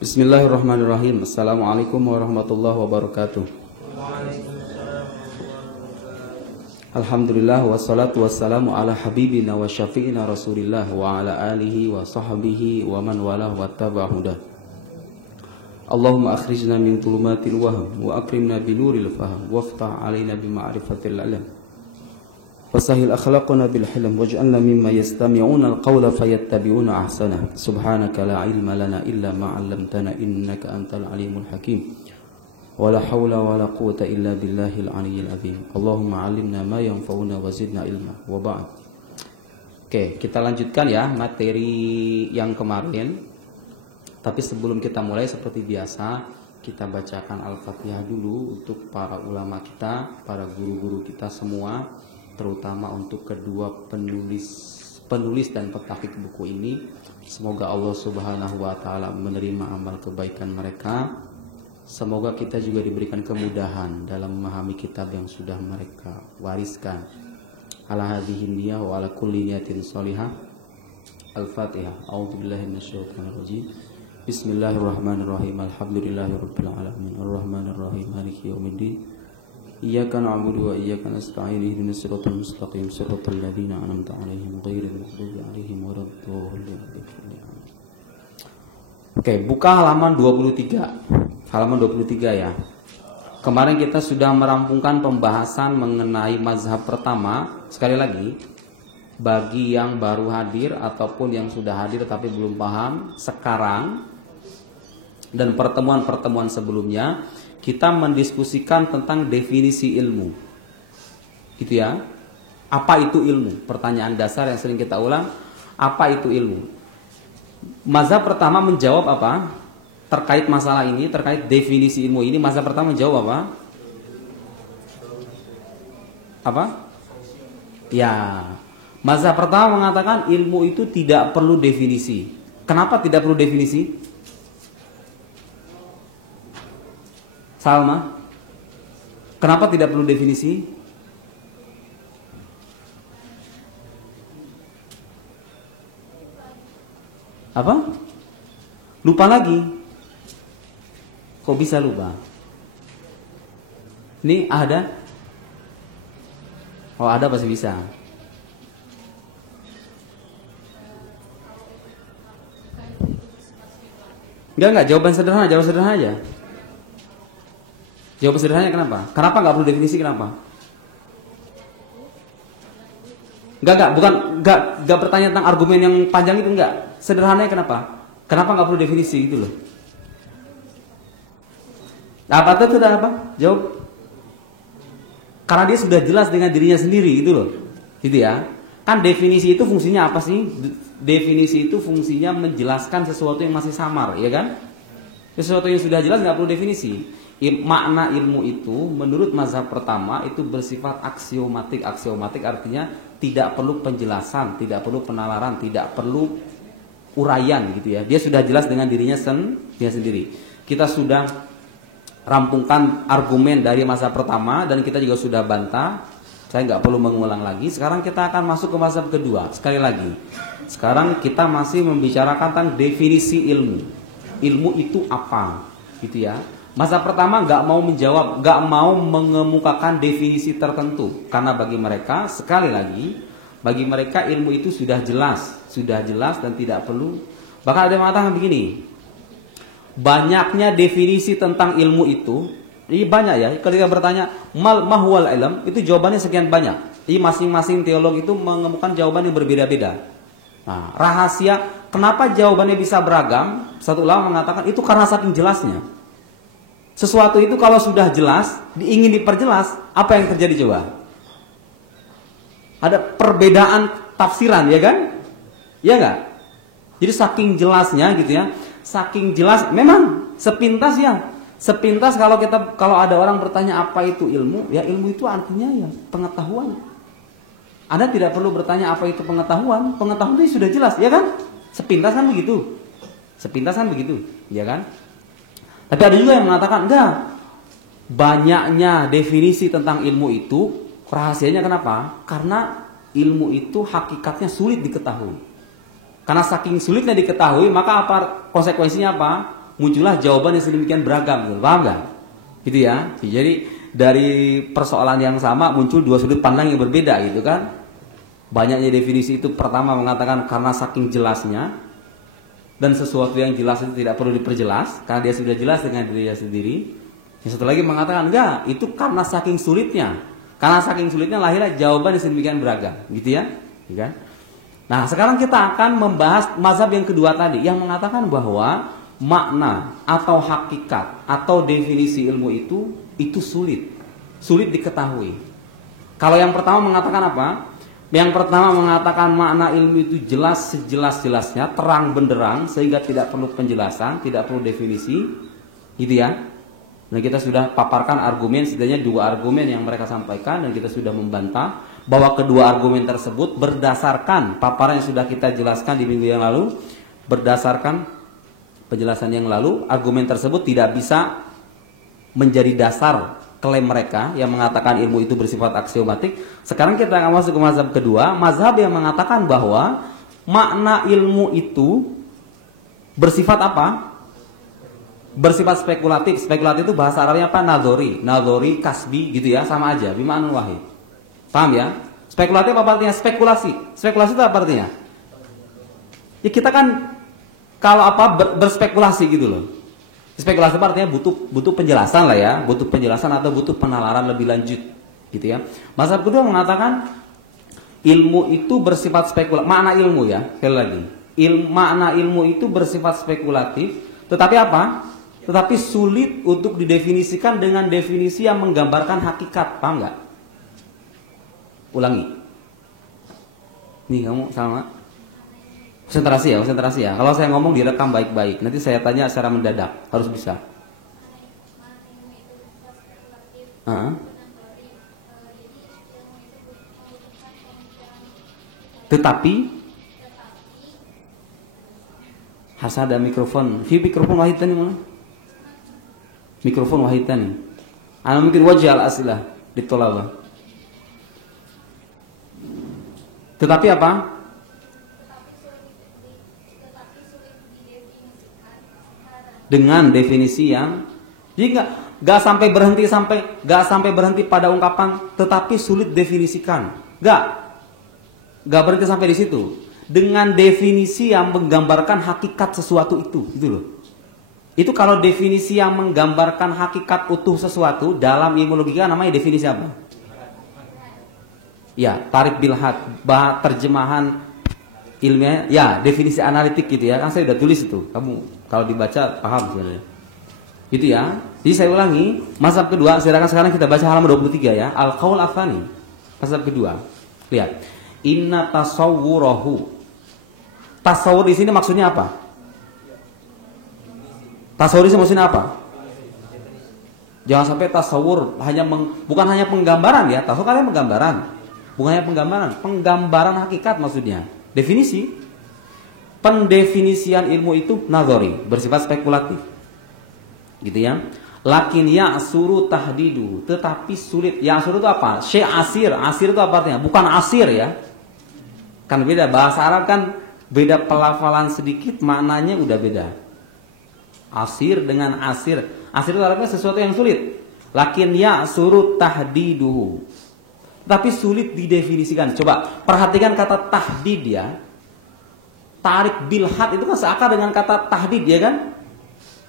Bismillahirrahmanirrahim. Assalamualaikum warahmatullahi wabarakatuh. Alhamdulillah wassalatu wassalamu ala habibina wa syafi'ina rasulillah wa ala alihi wa sahbihi wa man walah wa tabahudah. Allahumma akhrijna min tulumatil waham wa akrimna binuril faham waftah alaina bima'rifatil alam wasahil akhlaquna bil hilm waj'alna mimma yastami'una al-qawla fayattabi'una ahsana. Subhanaka la ilma lana illa ma 'allamtana innaka antal alimul hakim. Wala haula wala quwwata illa billahil aliyyil azim. Allahumma 'allimna ma yanfa'una wa zidna ilma. Wa ba'd. Oke, kita lanjutkan ya materi yang kemarin. Tapi sebelum kita mulai seperti biasa, kita bacakan Al-Fatihah dulu untuk para ulama kita, para guru-guru kita semua, terutama untuk kedua penulis dan petahqiq buku ini. Semoga Allah Subhanahu wa taala menerima amal kebaikan mereka. Semoga kita juga diberikan kemudahan dalam memahami kitab yang sudah mereka wariskan. Ala hadhihi niyyah wa ala kulli niyatin shalihah. Al-Fatihah. A'udzubillahi minasyaitonir rajim. Bismillahirrahmanirrahim. Alhamdulillahirabbil alamin. Arrahmanirrahim. Maliki yaumiddin. Iyyaka na'budu wa iyyaka nasta'in. Ihdinas siratal mustaqim. Siratal ladzina an'amta 'alaihim ghairil maghdubi 'alaihim waladdallin. Oke, buka halaman 23. Halaman 23 ya. Kemarin kita sudah merampungkan pembahasan mengenai mazhab pertama. Sekali lagi, bagi yang baru hadir ataupun yang sudah hadir tapi belum paham, sekarang dan pertemuan-pertemuan sebelumnya kita mendiskusikan tentang definisi ilmu. Gitu ya. Apa itu ilmu? Pertanyaan dasar yang sering kita ulang, apa itu ilmu? Mazhab pertama menjawab apa? Terkait masalah ini, terkait definisi ilmu ini, mazhab pertama menjawab apa? Apa? Ya. Mazhab pertama mengatakan ilmu itu tidak perlu definisi. Kenapa tidak perlu definisi? Salma, kenapa tidak perlu definisi? Apa? Lupa lagi. Kok bisa lupa? Ini ada? Oh, ada pasti bisa. Enggak, jawaban sederhana aja. Jawaban sederhananya kenapa? Kenapa nggak perlu definisi, kenapa? Enggak bertanya tentang argumen yang panjang itu, enggak. Sederhananya kenapa? Kenapa nggak perlu definisi gitu loh? Apa itu sudah apa? Jawab. Karena dia sudah jelas dengan dirinya sendiri gitu loh. Gitu ya. Kan definisi itu fungsinya apa sih? Definisi itu fungsinya menjelaskan sesuatu yang masih samar, ya kan? Sesuatu yang sudah jelas nggak perlu definisi. Makna ilmu itu menurut mazhab pertama itu bersifat aksiomatik. Aksiomatik artinya tidak perlu penjelasan, tidak perlu penalaran, tidak perlu uraian gitu ya. Dia sudah jelas dengan dirinya sendiri. Kita sudah rampungkan argumen dari mazhab pertama dan kita juga sudah bantah. Saya nggak perlu mengulang lagi. Sekarang kita akan masuk ke mazhab kedua. Sekali lagi, sekarang kita masih membicarakan tentang definisi ilmu. Ilmu itu apa, gitu ya. Mazhab pertama nggak mau menjawab, nggak mau mengemukakan definisi tertentu, karena bagi mereka, sekali lagi, bagi mereka ilmu itu sudah jelas dan tidak perlu. Bahkan ada yang mengatakan begini, banyaknya definisi tentang ilmu itu, ini banyak ya. Ketika bertanya mahwal ilm, itu jawabannya sekian banyak. Jadi masing-masing teolog itu mengemukakan jawaban yang berbeda-beda. Nah, rahasia kenapa jawabannya bisa beragam? Satu ulama mengatakan itu karena saking jelasnya. Sesuatu itu kalau sudah jelas, ingin diperjelas, apa yang terjadi coba? Ada perbedaan tafsiran, ya kan? Ya enggak? Jadi saking jelasnya gitu ya. Saking jelas, memang sepintas ya. Sepintas kalau ada orang bertanya apa itu ilmu, ya ilmu itu artinya ya pengetahuan. Anda tidak perlu bertanya apa itu pengetahuan. Pengetahuan itu sudah jelas, ya kan? Sepintas kan begitu. Ya kan? Tapi ada juga yang mengatakan enggak. Banyaknya definisi tentang ilmu itu, rahasianya kenapa? Karena ilmu itu hakikatnya sulit diketahui. Karena saking sulitnya diketahui, maka apa konsekuensinya apa? muncullah jawaban yang sedemikian beragam, gitu. Paham nggak? Gitu ya. Jadi dari persoalan yang sama muncul dua sudut pandang yang berbeda, gitu kan? Banyaknya definisi itu pertama mengatakan karena saking jelasnya, dan sesuatu yang jelas itu tidak perlu diperjelas karena dia sudah jelas dengan dirinya sendiri. Yang satu lagi mengatakan enggak, itu karena saking sulitnya. Karena saking sulitnya lahirlah jawaban yang sedemikian beragam, gitu ya. Kan? Nah, sekarang kita akan membahas mazhab yang kedua tadi yang mengatakan bahwa makna atau hakikat atau definisi ilmu itu sulit diketahui. Kalau yang pertama mengatakan apa? Yang pertama mengatakan makna ilmu itu jelas sejelas-jelasnya, terang benderang sehingga tidak perlu penjelasan, tidak perlu definisi, gitu ya. Nah, kita sudah paparkan argumen, setidaknya dua argumen yang mereka sampaikan, dan kita sudah membantah bahwa kedua argumen tersebut berdasarkan paparan yang sudah kita jelaskan di minggu yang lalu, berdasarkan penjelasan yang lalu, argumen tersebut tidak bisa menjadi dasar klaim mereka yang mengatakan ilmu itu bersifat aksiomatik. Sekarang kita akan masuk ke mazhab kedua, mazhab yang mengatakan bahwa makna ilmu itu bersifat apa? Bersifat spekulatif. Spekulatif itu bahasa Arabnya apa? Nadhori, kasbi, gitu ya, sama aja, bima'anul wahid. Paham ya? Spekulatif apa artinya? Spekulasi. Spekulasi itu apa artinya? Ya kita kan kalau apa berspekulasi gitu loh. Spekulasi itu artinya butuh penjelasan lah ya, butuh penjelasan atau butuh penalaran lebih lanjut, gitu ya. Mazhab kedua mengatakan ilmu itu bersifat spekulatif. Makna ilmu ya, sekali lagi. Makna ilmu itu bersifat spekulatif, tetapi apa? Tetapi sulit untuk didefinisikan dengan definisi yang menggambarkan hakikat. Paham nggak? Ulangi. Nih kamu sama. Konsentrasi ya. Kalau saya ngomong direkam baik-baik. Nanti saya tanya secara mendadak. Harus bisa. Tetapi harus ada mikrofon. Mikrofon wahid tadi mana? Mikrofon wahid tadi. Ana mungkin wajah al-asilah ditolak. Tetapi apa? Dengan definisi yang jadi nggak sampai berhenti pada ungkapan tetapi sulit definisikan. Nggak berhenti sampai di situ. Dengan definisi yang menggambarkan hakikat sesuatu itu, gitu loh. Itu kalau definisi yang menggambarkan hakikat utuh sesuatu dalam ilmu logika namanya definisi apa? Ya, tarif bilhad, terjemahan ilmiah, ya definisi analitik gitu ya. Kan saya udah tulis itu. Kamu kalau dibaca paham sebenarnya. Gitu ya. Jadi saya ulangi, mazhab kedua, sekarang kita baca halaman 23 ya. Al-qaul afani. Mazhab kedua. Lihat. Inna tasawwurahu. Tasawur di sini maksudnya apa? Tasawur di sini maksudnya apa? Jangan sampai tasawur bukan hanya penggambaran ya. Tasawur kan penggambaran. Bukan hanya penggambaran hakikat maksudnya. Definisi. Pendefinisian ilmu itu nadhari, bersifat spekulatif. Gitu ya. Lakin ya'suru tahdidu, tetapi sulit. Ya'suru itu apa? Syai' asir. Asir itu apa artinya? Bukan asir ya. Kan beda, bahasa Arab kan beda pelafalan sedikit, maknanya udah beda. Asir dengan asir. Asir itu artinya sesuatu yang sulit. Lakin ya'suru tahdiduhu. Tapi sulit didefinisikan. Coba perhatikan kata tahdid ya. Tarik bilhad itu kan seakar dengan kata tahdid ya kan?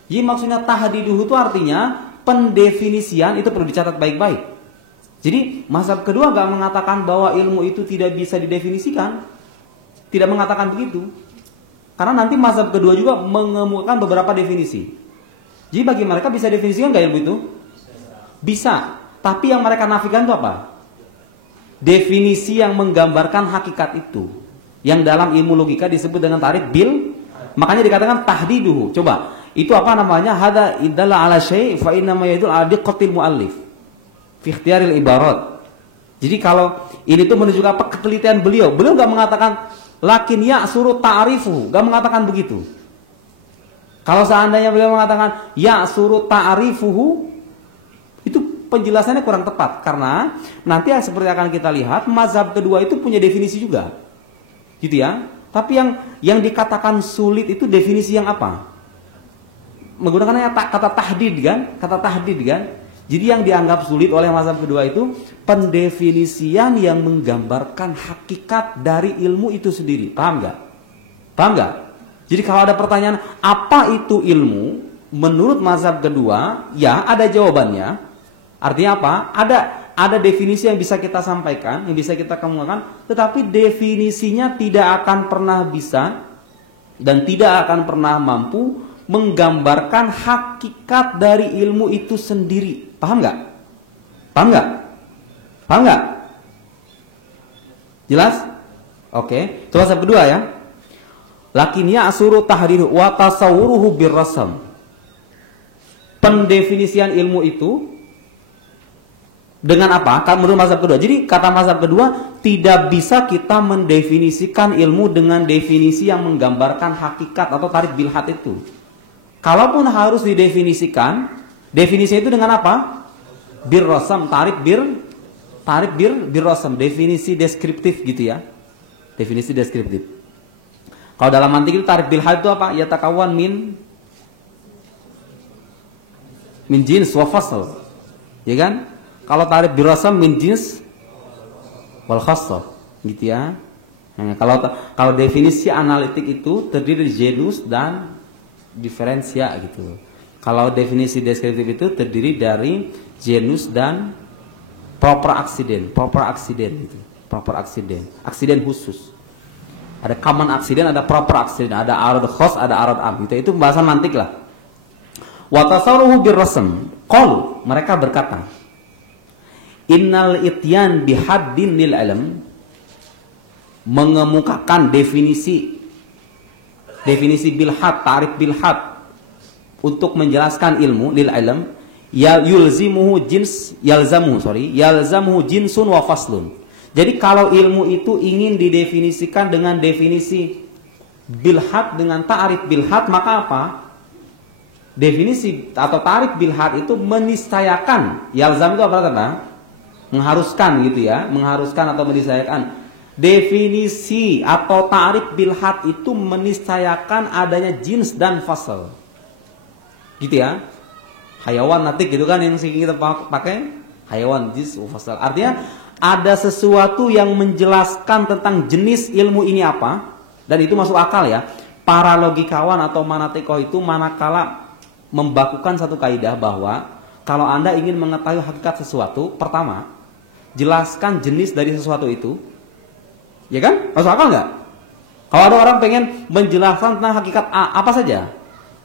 Jadi maksudnya tahdiduhu itu artinya pendefinisian, itu perlu dicatat baik-baik. Jadi mazhab kedua gak mengatakan bahwa ilmu itu tidak bisa didefinisikan. Tidak mengatakan begitu. Karena nanti mazhab kedua juga mengemukakan beberapa definisi. Jadi bagi mereka bisa definisikan gak ilmu itu? Bisa. Tapi yang mereka nafikan itu apa? Definisi yang menggambarkan hakikat itu, yang dalam ilmu logika disebut dengan tarif bil, makanya dikatakan tahdiduhu. Coba, itu apa namanya? Hada idalla ala syai' fa inna ma yadul ala diqqatil muallif fi ikhtiyaril ibarat. Jadi kalau ini tuh menunjukkan apa? Ketelitian beliau. Beliau enggak mengatakan lakin ya'suru ta'rifuhu, enggak mengatakan begitu. Kalau seandainya beliau mengatakan ya'suru ta'rifuhu, itu penjelasannya kurang tepat, karena nanti seperti akan kita lihat mazhab kedua itu punya definisi juga, gitu ya. Tapi yang dikatakan sulit itu definisi yang apa? menggunakan kata tahdid kan, kata tahdid kan. Jadi yang dianggap sulit oleh mazhab kedua itu pendefinisian yang menggambarkan hakikat dari ilmu itu sendiri. Paham nggak? Paham nggak? Jadi kalau ada pertanyaan apa itu ilmu, menurut mazhab kedua, ya ada jawabannya. Artinya apa? Ada definisi yang bisa kita sampaikan, yang bisa kita kemukakan, tetapi definisinya tidak akan pernah bisa dan tidak akan pernah mampu menggambarkan hakikat dari ilmu itu sendiri. Paham nggak? Paham nggak? Paham nggak? Jelas? Oke. Itu mazhab kedua ya. Lakinnya asuru tahriru wa tasawuruhu birrasam. Pendefinisian ilmu itu dengan apa? Menurut mazhab kedua. Jadi kata mazhab kedua, tidak bisa kita mendefinisikan ilmu dengan definisi yang menggambarkan hakikat atau tarif bilhat itu. Kalaupun harus didefinisikan, definisinya itu dengan apa? Birrasam, tarif birrasam, definisi deskriptif gitu ya. Definisi deskriptif. Kalau dalam mantik itu tarif bilhat itu apa? Yatakawan min jins wa fasl. Ya kan? Kalau tarif birrasam min jins wal khassah gitu ya. Nah, kalau definisi analitik itu terdiri dari genus dan diferensia gitu. Kalau definisi deskriptif itu terdiri dari genus dan proper accident gitu. Proper accident, aksiden khusus. Ada common accident, ada proper accident, ada arad khas, ada arad am. Gitu. Itu pembahasan mantik lah. Wa tasawuruhu birrasam. Qalu, mereka berkata, innal ityan bihaddin lil ilm, mengemukakan definisi bilhat, tarif bilhat untuk menjelaskan ilmu lil ilm, yalzamuhu jinsun wa faslun. Jadi kalau ilmu itu ingin didefinisikan dengan definisi bilhat, dengan ta'rif bilhat, maka apa? Definisi atau ta'rif bilhat itu meniscayakan. Yalzam itu apa kata? Mengharuskan gitu ya, mengharuskan atau meniscayakan. Definisi atau ta'rif bilhat itu meniscayakan adanya jins dan fasal. Gitu ya. Hayawan natik gitu kan yang sering kita pakai. Hayawan, jins, fasal. Artinya ada sesuatu yang menjelaskan tentang jenis ilmu ini apa, dan itu masuk akal ya. Para logikawan atau manatikoh itu manakala membakukan satu kaidah bahwa kalau Anda ingin mengetahui hakikat sesuatu, pertama jelaskan jenis dari sesuatu itu, ya kan? Masuk akal nggak? Kalau ada orang pengen menjelaskan tentang hakikat A, apa saja,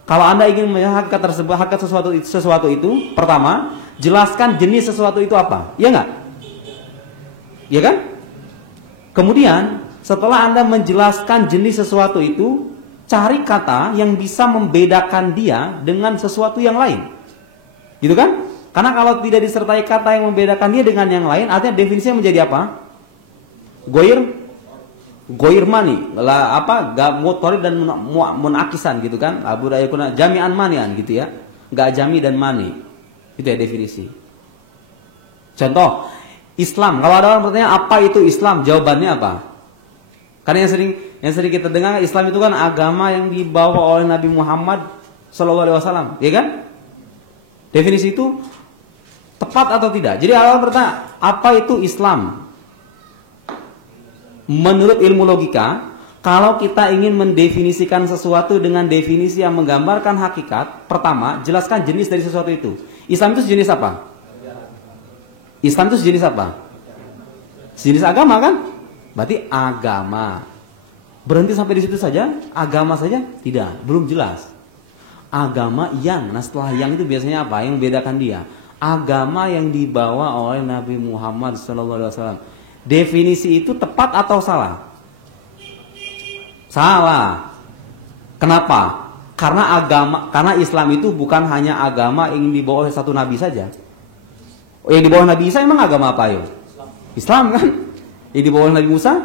kalau Anda ingin melihat hakikat tersebut, hakikat sesuatu itu, pertama jelaskan jenis sesuatu itu apa, ya nggak? Ya kan? Kemudian setelah Anda menjelaskan jenis sesuatu itu, cari kata yang bisa membedakan dia dengan sesuatu yang lain. Gitu kan? Karena kalau tidak disertai kata yang membedakan dia dengan yang lain, artinya definisinya menjadi apa? Goir mani, motorid dan munakisan gitu kan? Abu dayakuna jami'an manian gitu ya. Enggak jami dan mani. Itu ya definisi. Contoh Islam, kalau ada orang bertanya apa itu Islam, jawabannya apa? Karena yang sering kita dengar, Islam itu kan agama yang dibawa oleh Nabi Muhammad SAW, ya kan? Definisi itu tepat atau tidak? Jadi orang bertanya, apa itu Islam? Menurut ilmu logika, kalau kita ingin mendefinisikan sesuatu dengan definisi yang menggambarkan hakikat, pertama, jelaskan jenis dari sesuatu itu. Islam itu sejenis apa? Islam itu sejenis apa? Sejenis agama kan? Berarti agama. Berhenti sampai di situ saja? Agama saja? Tidak, belum jelas. Agama yang, nah setelah yang itu biasanya apa? Yang membedakan dia. Agama yang dibawa oleh Nabi Muhammad SAW. Definisi itu tepat atau salah? Salah. Kenapa? Karena Islam itu bukan hanya agama yang dibawa oleh satu nabi saja. Yang di bawah Nabi Isa emang agama apa ayo? Islam kan? Yang di bawah Nabi Musa?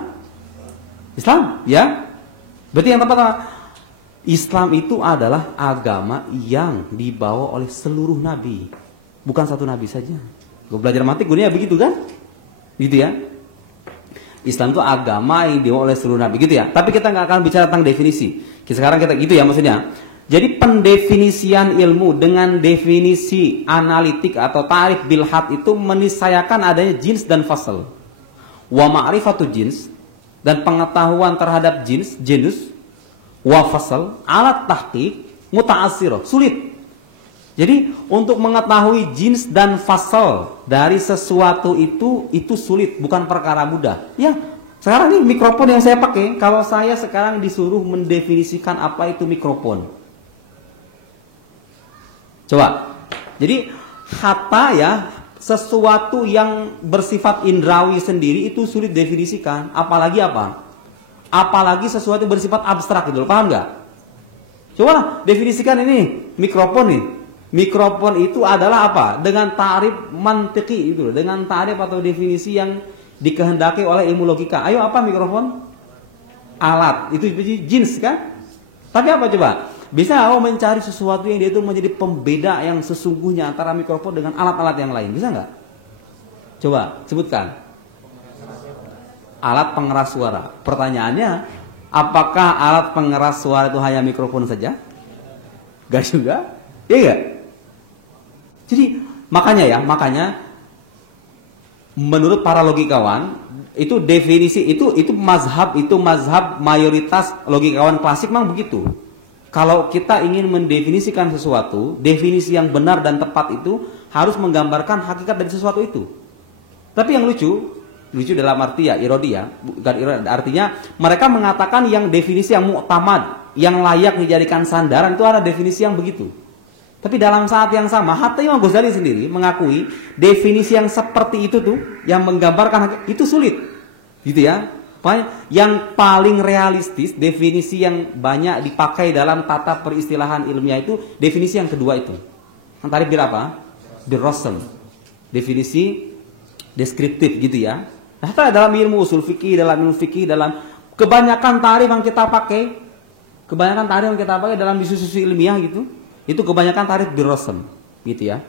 Islam, ya? Berarti yang tepat apa? Islam itu adalah agama yang dibawa oleh seluruh nabi, bukan satu nabi saja. Gue belajar matematik gunanya begitu kan? Gitu ya? Islam itu agama yang dibawa oleh seluruh nabi, gitu ya. Tapi kita nggak akan bicara tentang definisi. Sekarang kita gitu ya maksudnya. Jadi pendefinisian ilmu dengan definisi analitik atau ta'rif bil had itu meniscayakan adanya jins dan fasal. Wa ma'rifatu jins, dan pengetahuan terhadap genus, wa fasal alat tahqiq muta'assir, sulit. Jadi untuk mengetahui jins dan fasal dari sesuatu itu sulit, bukan perkara mudah. Ya, sekarang ini mikrofon yang saya pakai, kalau saya sekarang disuruh mendefinisikan apa itu mikrofon. Coba. Jadi kata ya, sesuatu yang bersifat indrawi sendiri itu sulit definisikan, apalagi apa? Apalagi sesuatu yang bersifat abstrak gitu, paham nggak? Coba lah definisikan ini mikrofon nih. Mikrofon itu adalah apa? Dengan ta'rif mantiki itu, dengan ta'rif atau definisi yang dikehendaki oleh ilmu logika. Ayo, apa mikrofon? Alat. Itu jins kan? Tapi apa coba? Bisa kamu mencari sesuatu yang dia itu menjadi pembeda yang sesungguhnya antara mikrofon dengan alat-alat yang lain? Bisa nggak? Coba sebutkan. Alat pengeras suara. Pertanyaannya, apakah alat pengeras suara itu hanya mikrofon saja? Gak juga. Iya gak? Jadi makanya menurut para logikawan itu definisi itu mazhab mayoritas logikawan klasik memang begitu. Kalau kita ingin mendefinisikan sesuatu, definisi yang benar dan tepat itu harus menggambarkan hakikat dari sesuatu itu. Tapi yang lucu dalam arti ya irodi ya, bukan irodi, artinya mereka mengatakan yang definisi yang mu'tamad, yang layak dijadikan sandaran itu ada definisi yang begitu. Tapi dalam saat yang sama, hatta Imam Ghazali sendiri mengakui definisi yang seperti itu tuh, yang menggambarkan itu sulit, gitu ya. Yang paling realistis, definisi yang banyak dipakai dalam tata peristilahan ilmiah itu definisi yang kedua itu. Tadi berapa? Birrasm. Definisi deskriptif gitu ya. Hatta dalam ilmu usul fikih, dalam kebanyakan tarif yang kita pakai, dalam diskusi ilmiah gitu. Itu kebanyakan tarif birrasm, gitu ya.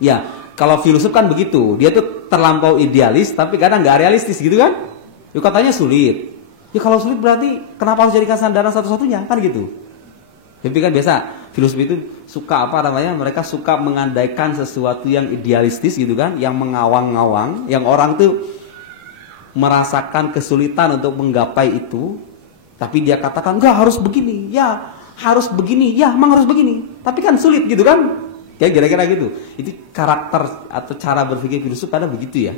Ya, kalau filsuf kan begitu, dia tuh terlampau idealis, tapi kadang nggak realistis, gitu kan? Yuk katanya sulit. Ya kalau sulit berarti kenapa harus jadikan sandaran satu-satunya, kan gitu? Tapi kan biasa filsuf itu suka mereka suka mengandaikan sesuatu yang idealistis, gitu kan? Yang mengawang-awang, yang orang tuh merasakan kesulitan untuk menggapai itu, tapi dia katakan enggak harus begini, ya. Harus begini, ya memang harus begini. Tapi kan sulit gitu kan? Kayak kira-kira gitu. Itu karakter atau cara berpikir filsuf pada begitu ya.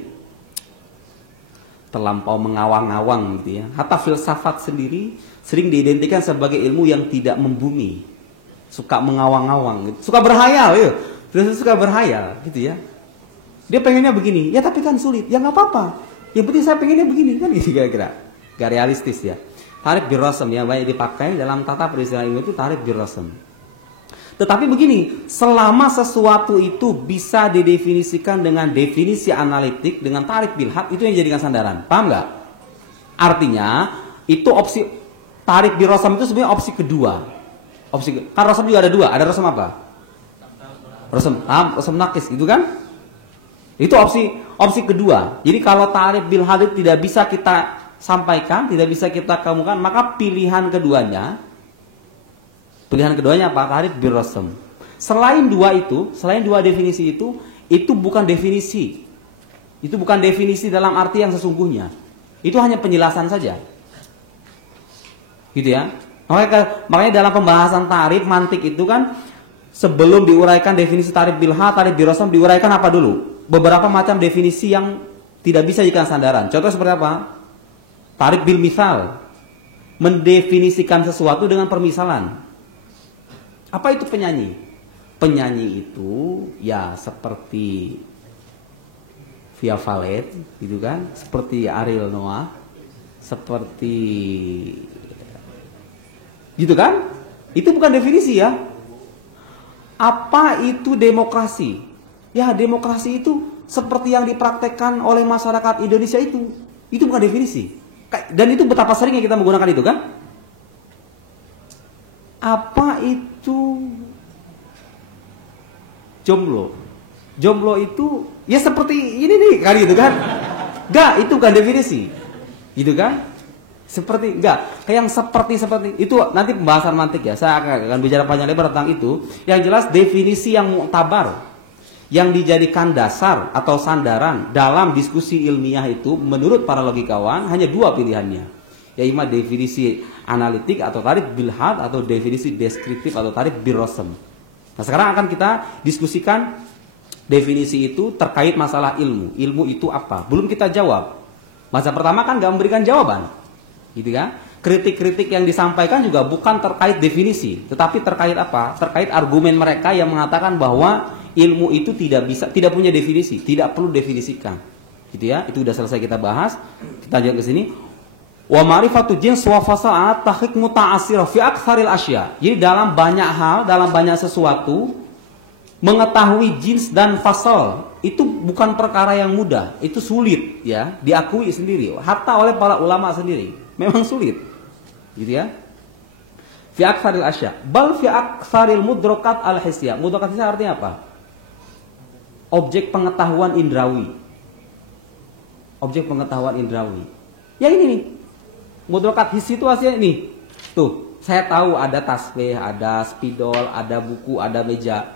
Terlampau mengawang-awang gitu ya. Hatta filsafat sendiri sering diidentikan sebagai ilmu yang tidak membumi. Suka mengawang-awang gitu. Suka berhayal ya. Filsuf suka berhayal gitu ya. Dia pengennya begini, ya tapi kan sulit. Ya nggak apa-apa. Yang penting saya pengennya begini kan gitu kira-kira. Gak realistis ya. Tarif birrasm yang banyak dipakai dalam tata peristilahan ilmu itu tarif birrasm. Tetapi begini, selama sesuatu itu bisa didefinisikan dengan definisi analitik, dengan tarif bil had, itu yang dijadikan sandaran. Paham nggak? Artinya, itu opsi tarif birrasm itu sebenarnya opsi kedua. Kan rasam juga ada dua. Ada rasam apa? Rasam nakis, itu kan? Itu opsi kedua. Jadi kalau tarif bil had tidak bisa kita sampaikan, tidak bisa kita kemukakan, maka pilihan keduanya apa? Tarif birrasm. Selain dua definisi itu bukan definisi. Itu bukan definisi dalam arti yang sesungguhnya. Itu hanya penjelasan saja. Gitu ya. Makanya dalam pembahasan tarif mantik itu kan sebelum diuraikan definisi tarif bil had, tarif birrasm diuraikan apa dulu? Beberapa macam definisi yang tidak bisa dijadikan sandaran. Contoh seperti apa? Tarif bil misal, mendefinisikan sesuatu dengan permisalan. Apa itu penyanyi? Penyanyi itu ya seperti Via Valet, gitu kan? Seperti Ariel Noah, seperti gitu kan? Itu bukan definisi ya. Apa itu demokrasi? Ya demokrasi itu seperti yang dipraktekkan oleh masyarakat Indonesia itu bukan definisi. Dan itu betapa seringnya kita menggunakan itu kan? Apa itu jomblo? Jomblo itu ya seperti ini nih kan gitu kan? Enggak, itu bukan definisi. Gitu kan? Seperti enggak, kayak yang seperti itu nanti pembahasan mantik ya. Saya akan bicara panjang lebar tentang itu. Yang jelas definisi yang mu'tabar, yang dijadikan dasar atau sandaran dalam diskusi ilmiah itu menurut para logikawan hanya dua pilihannya. Yaitu definisi analitik atau tarif bil had atau definisi deskriptif atau tarif bil rasm. Nah, sekarang akan kita diskusikan definisi itu terkait masalah ilmu. Ilmu itu apa? Belum kita jawab. Masa pertama kan nggak memberikan jawaban. Gitu kan? Kritik-kritik yang disampaikan juga bukan terkait definisi, tetapi terkait apa? Terkait argumen mereka yang mengatakan bahwa ilmu itu tidak punya definisi, tidak perlu definisikan. Gitu ya. Itu sudah selesai kita bahas. Kita lanjut ke sini. Wa ma'rifatu jins wa fasa'at tahqiq muta'assirah fi aktsaril asya. Jadi dalam banyak hal, dalam banyak sesuatu, mengetahui jins dan fasal itu bukan perkara yang mudah, itu sulit ya, diakui sendiri, hatta oleh para ulama sendiri. Memang sulit. Gitu ya. Fi aktsaril asya, bal fi aktsaril mudrakat al-hissiyah. Mudrakat hissiyah artinya apa? Objek pengetahuan indrawi. Objek pengetahuan indrawi. Ya ini nih. Mudrakat hissi itu hasilnya ini. Tuh, saya tahu ada tasbih, ada spidol, ada buku, ada meja.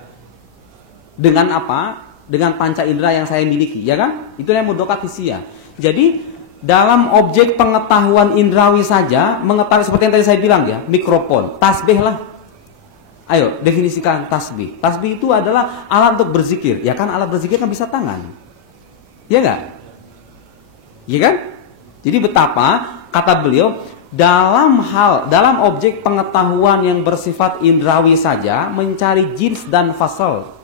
Dengan apa? Dengan panca indera yang saya miliki, ya kan? Itu yang mudrakat hissiyah. Jadi dalam objek pengetahuan indrawi saja mengetahui seperti yang tadi saya bilang ya, mikrofon, tasbih lah. Ayo definisikan tasbih. Tasbih itu adalah alat untuk berzikir. Ya kan, alat berzikir kan bisa tangan. Ya enggak? Ya kan? Jadi betapa kata beliau dalam objek pengetahuan yang bersifat indrawi saja mencari jins dan fasal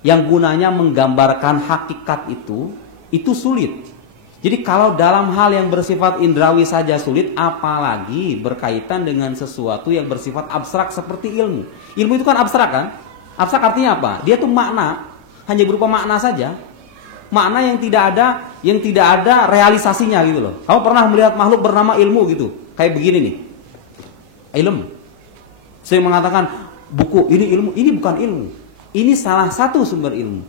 yang gunanya menggambarkan hakikat itu sulit. Jadi kalau dalam hal yang bersifat indrawi saja sulit, apalagi berkaitan dengan sesuatu yang bersifat abstrak seperti ilmu. Ilmu itu kan abstrak kan? Abstrak artinya apa? Dia tuh makna, hanya berupa makna saja. Makna yang tidak ada realisasinya gitu loh. Kamu pernah melihat makhluk bernama ilmu gitu? Kayak begini nih. Ilmu. Saya mengatakan buku ini ilmu, ini bukan ilmu. Ini salah satu sumber ilmu.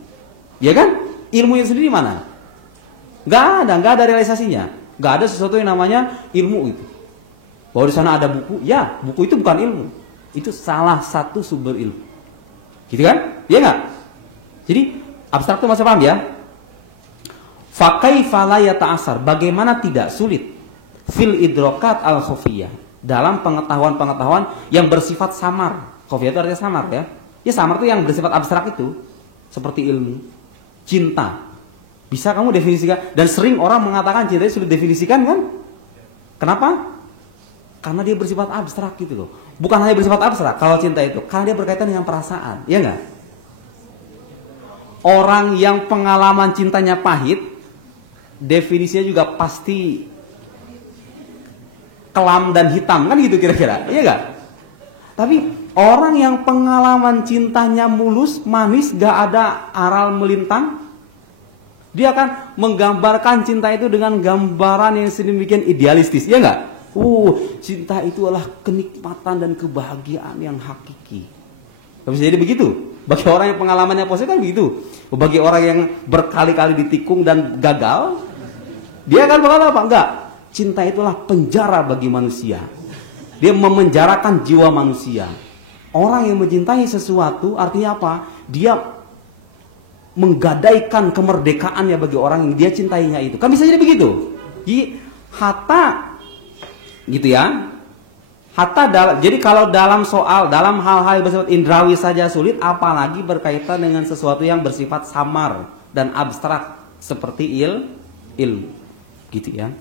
Ya kan? Ilmu yang sendiri mana? Nggak ada realisasinya. Nggak ada sesuatu yang namanya ilmu itu. Bahwa di sana ada buku, ya buku itu bukan ilmu. Itu salah satu sumber ilmu. Gitu kan? Iya nggak? Jadi abstrak itu masih paham ya? Fakaifa la yata'assar, bagaimana tidak sulit fil idrokat al khufiyah, dalam pengetahuan-pengetahuan yang bersifat samar. Khufiyah itu artinya samar ya. Ya samar itu yang bersifat abstrak itu. Seperti ilmu, cinta. Bisa kamu definisikan, dan sering orang mengatakan cinta itu sulit definisikan kan? Kenapa? Karena dia bersifat abstrak gitu loh. Bukan hanya bersifat abstrak kalau cinta itu, karena dia berkaitan dengan perasaan, ya enggak? Orang yang pengalaman cintanya pahit, definisinya juga pasti kelam dan hitam kan gitu kira-kira, iya enggak? Tapi orang yang pengalaman cintanya mulus, manis, gak ada aral melintang, dia akan menggambarkan cinta itu dengan gambaran yang sedemikian idealistis, ya enggak? Cinta itu adalah kenikmatan dan kebahagiaan yang hakiki. Gak bisa jadi begitu. Bagi orang yang pengalamannya positif kan begitu. Bagi orang yang berkali-kali ditikung dan gagal, dia akan berkata apa? Enggak. Cinta itulah penjara bagi manusia. Dia memenjarakan jiwa manusia. Orang yang mencintai sesuatu artinya apa? Dia menggadaikan kemerdekaannya bagi orang yang dia cintainya itu. Kan bisa jadi begitu. Hatta gitu ya. Jadi kalau dalam hal-hal yang bersifat indrawi saja sulit, apalagi berkaitan dengan sesuatu yang bersifat samar dan abstrak seperti ilmu. Gitu ya.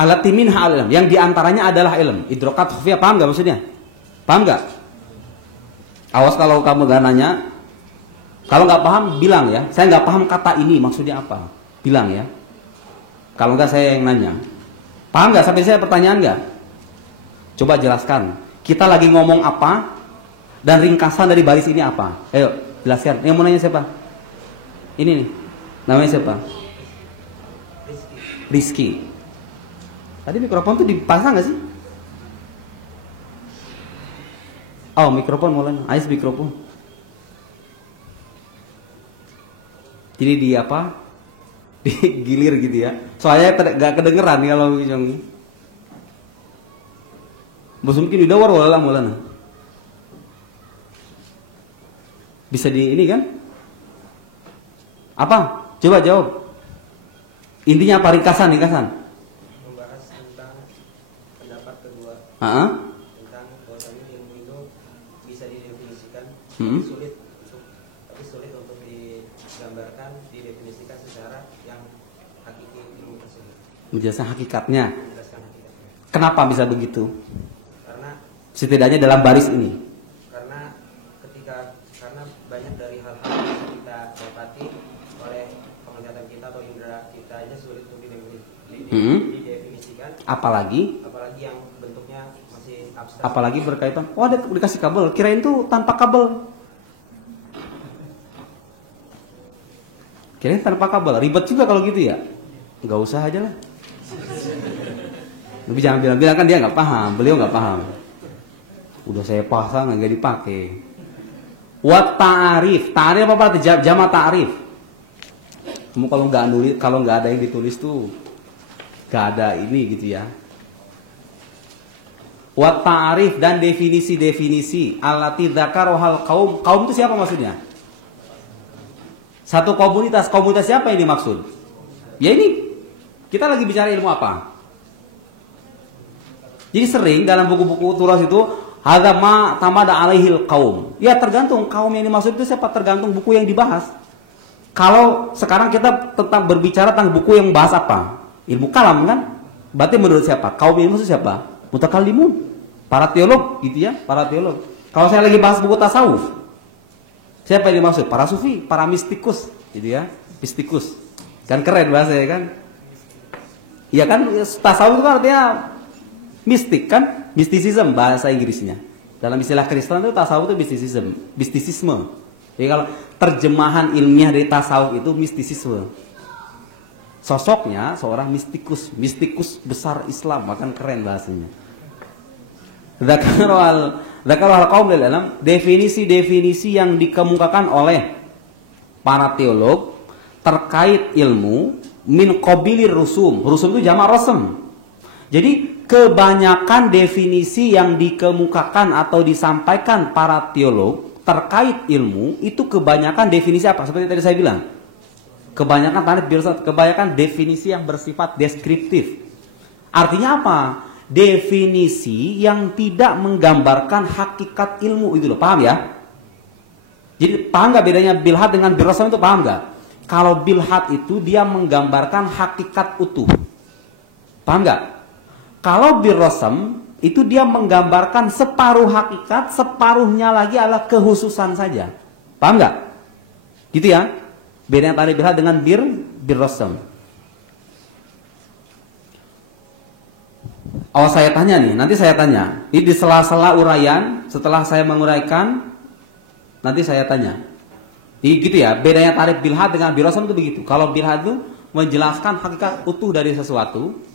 Alati minha al-ilm, yang diantaranya adalah ilm. Idrokat khufiyah, paham gak maksudnya? Paham gak? Awas kalau kamu gak nanya. Kalau nggak paham, bilang ya. Saya nggak paham kata ini maksudnya apa. Bilang ya. Kalau nggak saya yang nanya. Paham nggak sampai saya pertanyaan nggak? Coba jelaskan. Kita lagi ngomong apa dan ringkasan dari baris ini apa? Ayo jelaskan. Yang mau nanya siapa? Ini nih. Namanya siapa? Rizky. Tadi mikrofon tuh dipasang nggak sih? Oh mikrofon mulai. Ais mikrofon. Jadi di apa? digilir gitu ya. Soalnya gak kedengeran kalau yang bos mungkin didawar wala mulana. Bisa di ini kan? Apa? Coba jawab. Intinya apa, ringkasan? Membahas tentang pendapat kedua. Tentang bahwasanya ilmu itu bisa didefinisikan, tapi sulit untuk digambarkan, didefinisikan secara yang hakiki ilmu tersebut. Menjelaskan hakikatnya. Menjelaskan hakikatnya. Kenapa bisa begitu? Karena setidaknya dalam baris ini. Karena banyak dari hal-hal yang kita dapati oleh penglihatan kita atau indera kita aja sulit untuk didefinisikan. Apalagi yang bentuknya masih abstrak. Apalagi berkaitan, ada dikasih kabel, kirain tuh tanpa kabel. Kirain tanpa kabel, ribet juga kalau gitu ya. Nggak usah aja lah. Tapi jangan bilang-bilang kan dia nggak paham, beliau nggak paham. Udah saya pasang nggak dipakai. Wat ta'arif apa berarti jama' ta'rif. Kamu kalau nggak ada yang ditulis tuh nggak ada ini gitu ya. Wat ta'arif dan definisi-definisi allati dzakarohal kaum. Kaum itu siapa maksudnya? Satu komunitas siapa ini maksud? Ya ini kita lagi bicara ilmu apa? Jadi sering dalam buku-buku turas itu hadza ma tamada alaihil qaum. Ya tergantung kaum yang dimaksud itu siapa, tergantung buku yang dibahas. Kalau sekarang kita tetap berbicara tentang buku yang bahas apa? Ilmu kalam kan? Berarti menurut siapa? Kaum ini maksud siapa? Mutakallimun, para teolog gitu ya, para teolog. Kalau saya lagi bahas buku tasawuf, siapa yang dimaksud? Para sufi, para mistikus gitu ya, mistikus. Kan keren bahasanya kan? Iya kan, tasawuf itu kan artinya mistik kan? Mysticism bahasa Inggrisnya. Dalam istilah Kristen itu tasawuf itu mistisisme. Jadi kalau terjemahan ilmiah dari tasawuf itu mistisisme. Sosoknya seorang mistikus besar Islam, bahkan keren bahasanya. Dzakarul qaum lil alam, definisi-definisi yang dikemukakan oleh para teolog terkait ilmu min qabilir rusum. Rusum itu jamak rasm. Jadi kebanyakan definisi yang dikemukakan atau disampaikan para teolog terkait ilmu itu kebanyakan definisi apa? Seperti tadi saya bilang, kebanyakan definisi yang bersifat deskriptif. Artinya apa? Definisi yang tidak menggambarkan hakikat ilmu itu loh, paham ya? Jadi paham nggak bedanya bilhat dengan birrasam itu, paham nggak? Kalau bilhat itu dia menggambarkan hakikat utuh, paham nggak? Kalau birrasam itu dia menggambarkan separuh hakikat, separuhnya lagi adalah kehususan saja. Paham nggak? Gitu ya. Bedanya tadi bilhat dengan birrasam. Oh saya tanya nih, nanti saya tanya. Ini di sela-sela uraian, setelah saya menguraikan, nanti saya tanya. Jadi gitu ya, bedanya tarif bilhat dengan birrasam itu begitu. Kalau bilhat itu menjelaskan hakikat utuh dari sesuatu.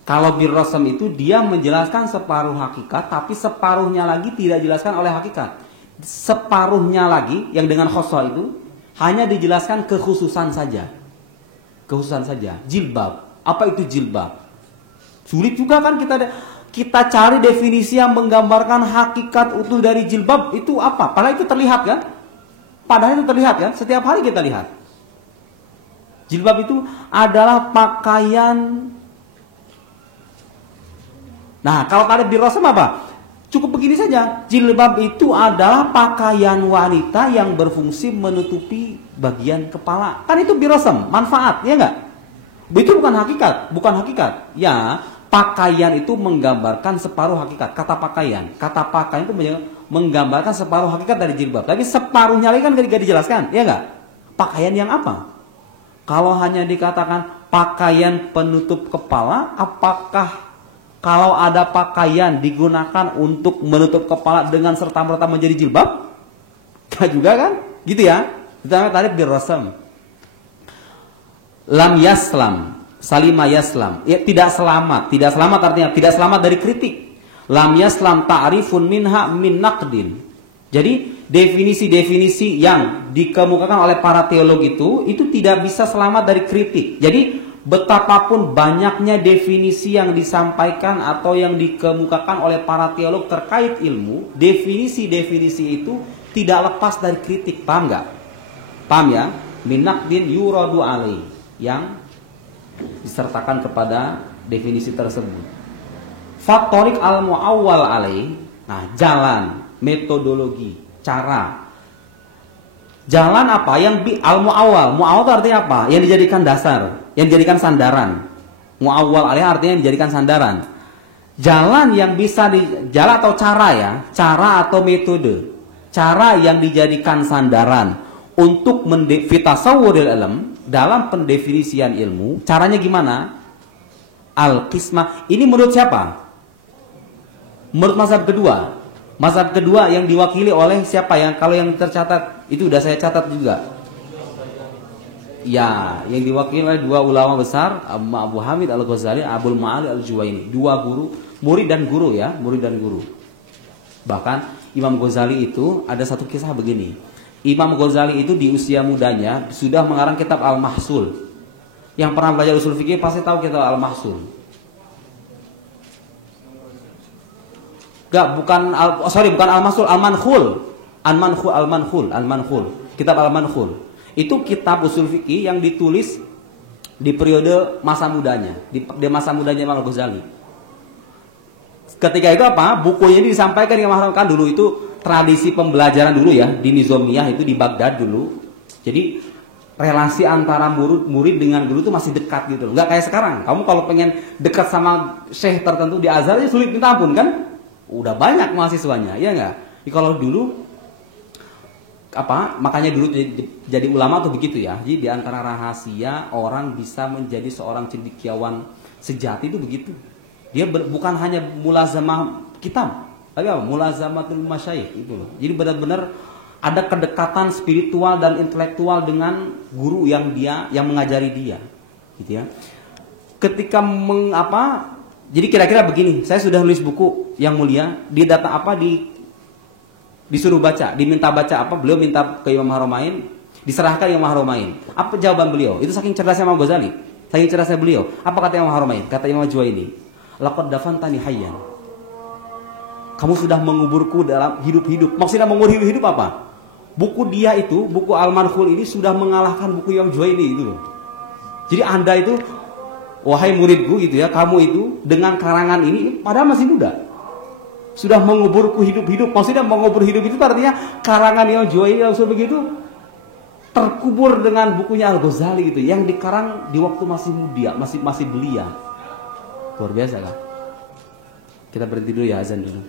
Kalau birrasam itu dia menjelaskan separuh hakikat, tapi separuhnya lagi tidak dijelaskan oleh hakikat. Separuhnya lagi yang dengan khosoh itu hanya dijelaskan kekhususan saja. Kekhususan saja. Jilbab. Apa itu jilbab? Sulit juga kan kita cari definisi yang menggambarkan hakikat utuh dari jilbab itu apa? Padahal itu terlihat kan? Padahal itu terlihat kan? Setiap hari kita lihat. Jilbab itu adalah pakaian. Nah, kalau tarif birrasam apa? Cukup begini saja. Jilbab itu adalah pakaian wanita yang berfungsi menutupi bagian kepala. Kan itu birrasam, manfaat, ya enggak? Itu bukan hakikat. Ya, pakaian itu menggambarkan separuh hakikat. Kata pakaian itu menggambarkan separuh hakikat dari jilbab. Tapi separuhnya lagi kan gak dijelaskan, ya enggak? Pakaian yang apa? Kalau hanya dikatakan pakaian penutup kepala, apakah kalau ada pakaian digunakan untuk menutup kepala dengan serta-merta menjadi jilbab? Gak juga kan? Gitu ya. Itu namanya tarif birrasam. Lam yaslam, salima yaslam. Ya, tidak selamat. Tidak selamat artinya tidak selamat dari kritik. Lam yaslam ta'rifun minha min naqdin. Jadi definisi-definisi yang dikemukakan oleh para teolog itu tidak bisa selamat dari kritik. Jadi betapapun banyaknya definisi yang disampaikan atau yang dikemukakan oleh para teolog terkait ilmu, definisi-definisi itu tidak lepas dari kritik. Paham nggak? Paham ya? Minakdin yuradu alai, yang disertakan kepada definisi tersebut. Faktorik al-mu'awwal alai, nah jalan, metodologi, cara. Jalan apa? Yang al-mu'awwal. Mu'awwal itu artinya apa? Yang dijadikan dasar, yang dijadikan sandaran. Mu'awwal alai artinya yang dijadikan sandaran. Jalan yang bisa jalan atau cara ya, cara atau metode. Cara yang dijadikan sandaran untuk fitasawwuril ilm, dalam pendefinisian ilmu. Caranya gimana? Al-qismah. Ini menurut siapa? Menurut mazhab kedua. Mazhab kedua yang diwakili oleh siapa? Yang kalau yang tercatat itu udah saya catat juga. Ya, yang diwakili oleh dua ulama besar, Abu Hamid Al-Ghazali, Abul Ma'ali Al-Juwaini. Dua guru, murid dan guru ya, murid dan guru. Bahkan Imam Ghazali itu ada satu kisah begini. Imam Ghazali itu di usia mudanya sudah mengarang kitab Al-Mahsul. Yang pernah belajar usul fikih pasti tahu kitab Al-Mahsul. Bukan Al-Mahsul, Al-Mankhul. Al-Mankhul. Kitab Al-Mankhul. Itu kitab usul fikih yang ditulis di periode masa mudanya, di masa mudanya Imam Ghazali. Ketika itu apa? Bukunya ini disampaikan yang kan dulu itu tradisi pembelajaran dulu ya, di Nizamiyah itu di Baghdad dulu. Jadi relasi antara murid dengan guru itu masih dekat gitu. Nggak kayak sekarang. Kamu kalau pengen dekat sama syekh tertentu di Azhar aja sulit minta ampun kan? Udah banyak mahasiswanya, ya nggak? Jadi kalau dulu makanya dulu jadi ulama tuh begitu ya. Jadi di antara rahasia orang bisa menjadi seorang cendekiawan sejati itu begitu. Dia bukan hanya mulazamah kitab, tapi apa? Mulazamatul masyayikh itu loh. Jadi benar-benar ada kedekatan spiritual dan intelektual dengan guru yang mengajari dia, gitu ya. Ketika jadi kira-kira begini, saya sudah nulis buku yang mulia, disuruh baca, diminta baca apa? Beliau minta ke Imam Haramain, diserahkan Imam Haramain. Apa jawaban beliau? Itu saking cerdasnya Imam Ghazali, saking cerdasnya beliau. Apa kata Imam Haramain? Kata Imam Juwaini, laqad dafantani hayyan. Kamu sudah menguburku dalam hidup-hidup. Maksudnya mengubur hidup-hidup apa? Buku dia itu, buku Al-Mankhul ini sudah mengalahkan buku Imam Juwaini itu loh. Jadi Anda itu, wahai muridku gitu ya, kamu itu dengan karangan ini padahal masih muda, sudah menguburku hidup-hidup. Maksudnya mengubur hidup itu artinya karangan Imam Juwaini langsung begitu terkubur dengan bukunya Al-Ghazali gitu, yang dikarang di waktu masih muda, masih belia. Luar biasa kan? Kita berhenti dulu ya, azan dulu.